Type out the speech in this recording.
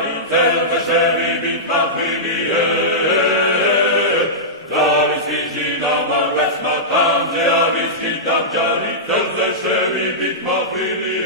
ჯარი წელზე შევიბით მახვილიე დავის იჟინა მაგას მათანზე არის გიტამ ჯარი წელზე შევიბით მახვილიე